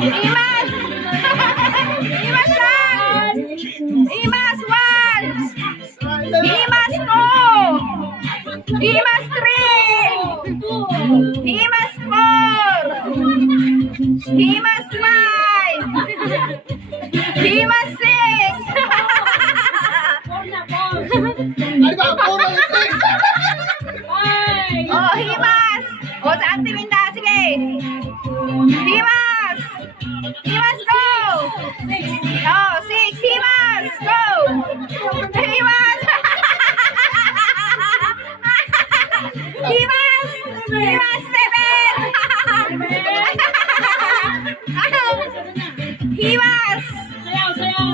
Imas! Imas lang! Imas 1! Imas 2! Imas 3! Imas 4! Imas 5! Imas 6! Ano ba? Puro ito. Oh, Himas! O, sa Ate Minda, sige! Himas! Himas, go! Oh, 6, Himas! Go! Himas! Himas! Himas, 7! Himas!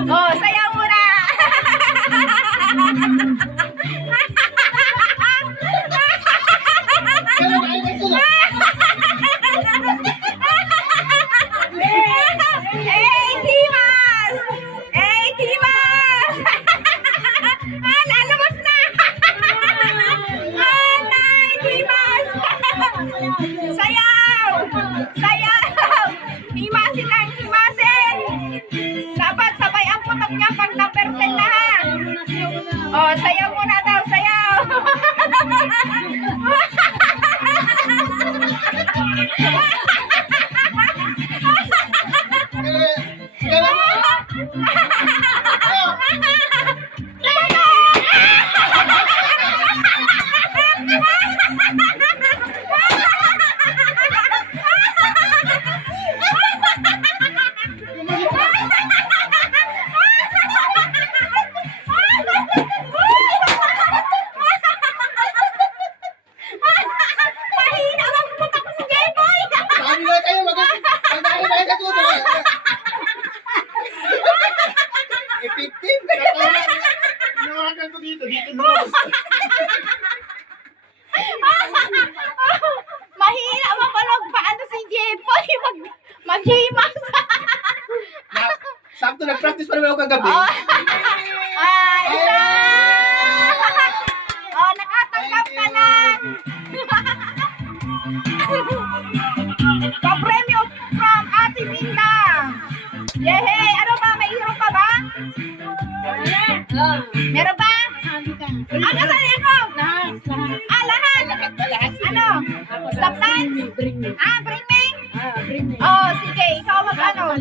Oh, sayaw muna! Kaya kayo na ito. Himas! 8 Himas! Lalabas na! 9 Himas! Sayaw! Sayaw! Himasin lang, himasin! Dapat sabay ang putok niya pag number 10 na ha! Oh, sayaw muna daw, sayaw! Mahina ang putok si Jeboy! Sabi na kayo, magdali na kayo sa effective. Hinawakan ko dito. Dito lumabas. Mahina mapalog paano si Jeboy maghimas. Sakto nag-practice pa naman ako kagabi. Isa! Oh, nakatanggap ka lang. Pa-premyo from Ate Minda. Yehey! Ano ba? May hero pa ba? Meron ba? Ano sa ko? Lahat. Ano? Stop dance? Bring me. Bring me? Oh, sige. Ikaw mag-ano?